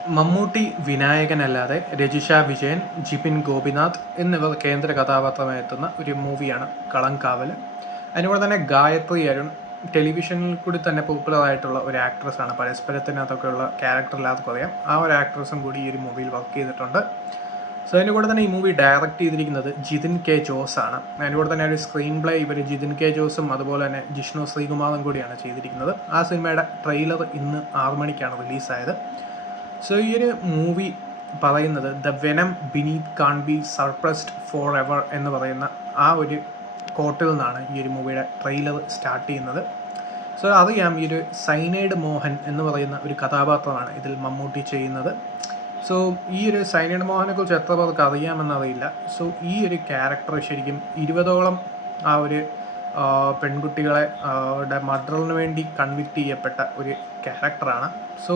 മമ്മൂട്ടി, വിനായകനല്ലാതെ രജിഷ വിജയൻ, ജിബിൻ ഗോപിനാഥ് എന്നിവർ കേന്ദ്ര കഥാപാത്രമായി എത്തുന്ന ഒരു മൂവിയാണ് കളംകാവൽ. അതിനുകൂടെ തന്നെ ഗായത്രി അരുൺ ടെലിവിഷനിൽ കൂടി തന്നെ പോപ്പുലർ ആയിട്ടുള്ള ഒരു ആക്ട്രസ്സാണ്. പരസ്പരത്തിനകത്തൊക്കെയുള്ള ക്യാരക്ടർ എല്ലാവർക്കും അറിയാം. ആ ഒരു ആക്ട്രസും കൂടി ഈ ഒരു മൂവിയിൽ വർക്ക് ചെയ്തിട്ടുണ്ട്. സോ അതിൻ്റെ കൂടെ തന്നെ ഈ മൂവി ഡയറക്റ്റ് ചെയ്തിരിക്കുന്നത് ജിതിൻ കെ ജോസ് ആണ്. അതിൻ്റെ കൂടെ തന്നെ ഒരു സ്ക്രീൻ പ്ലേ ഇവർ ജിതിൻ കെ ജോസും അതുപോലെ തന്നെ ജിഷ്ണു ശ്രീകുമാറും കൂടിയാണ് ചെയ്തിരിക്കുന്നത്. ആ സിനിമയുടെ ട്രെയിലർ ഇന്ന് 6 മണിക്കാണ് റിലീസായത്. സോ ഈ ഒരു മൂവി പറയുന്നത് the venom beneath can be surprised for ever എന്ന് പറയുന്ന ആ ഒരു കോട്ടിൽ നിന്നാണ് ഈ ഒരു മൂവിയുടെ ട്രെയിലർ സ്റ്റാർട്ട് ചെയ്യുന്നത്. സോ അറിയാം, ഈ ഒരു സൈനൈഡ് മോഹൻ എന്ന് പറയുന്ന ഒരു കഥാപാത്രമാണ് ഇതിൽ മമ്മൂട്ടി ചെയ്യുന്നത്. സോ ഈ ഒരു സൈനൈഡ് മോഹനെ കുറിച്ച് എത്ര പേർക്ക് അറിയാമെന്നറിയില്ല. സോ ഈ ഒരു ക്യാരക്ടർ ശരിക്കും 20ഓളം ആ ഒരു പെൺകുട്ടികളെ മർഡറിന് വേണ്ടി കൺവിക്റ്റ് ചെയ്യപ്പെട്ട ഒരു ക്യാരക്ടറാണ്. സോ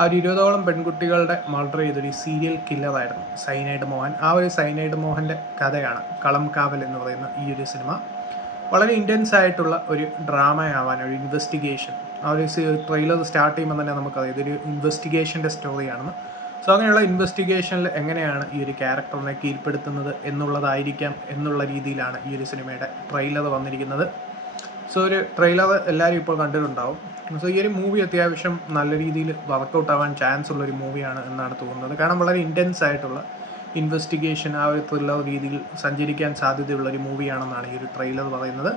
ആ ഒരു 20ഓളം പെൺകുട്ടികളുടെ മർഡർ ചെയ്തൊരു സീരിയൽ കില്ലറായിരുന്നു സൈനൈഡ് മോഹൻ. ആ ഒരു സൈനൈഡ് മോഹൻ്റെ കഥയാണ് കളംകാവൽ എന്ന് പറയുന്ന ഈ ഒരു സിനിമ. വളരെ ഇൻറ്റൻസ് ആയിട്ടുള്ള ഒരു ഡ്രാമയാവാൻ, ഒരു ഇൻവെസ്റ്റിഗേഷൻ, ആ ഒരു ട്രെയിലർ സ്റ്റാർട്ട് ചെയ്യുമ്പോൾ തന്നെ നമുക്കറിയാം ഇതൊരു ഇൻവെസ്റ്റിഗേഷൻ്റെ സ്റ്റോറിയാണെന്ന്. സോ അങ്ങനെയുള്ള ഇൻവെസ്റ്റിഗേഷനിൽ എങ്ങനെയാണ് ഈ ഒരു ക്യാരക്ടറിനെ കീഴ്പ്പെടുത്തുന്നത് എന്നുള്ളതായിരിക്കാം എന്നുള്ള രീതിയിലാണ് ഈ ഒരു സിനിമയുടെ ട്രെയിലർ വന്നിരിക്കുന്നത്. സോ ഒരു ട്രെയിലർ എല്ലാവരും ഇപ്പോൾ കണ്ടിട്ടുണ്ടാവും. സോ ഈ ഒരു മൂവി അത്യാവശ്യം നല്ല രീതിയിൽ വർക്കൗട്ട് ആവാൻ ചാൻസ് ഉള്ളൊരു മൂവിയാണ് എന്നാണ് തോന്നുന്നത്. കാരണം വളരെ ഇൻറ്റൻസ് ആയിട്ടുള്ള ഇൻവെസ്റ്റിഗേഷൻ, ആ ഒരു ത്രില്ലർ രീതിയിൽ സഞ്ചരിക്കാൻ സാധ്യതയുള്ളൊരു മൂവിയാണെന്നാണ് ഈ ഒരു ട്രെയിലർ പറയുന്നത്.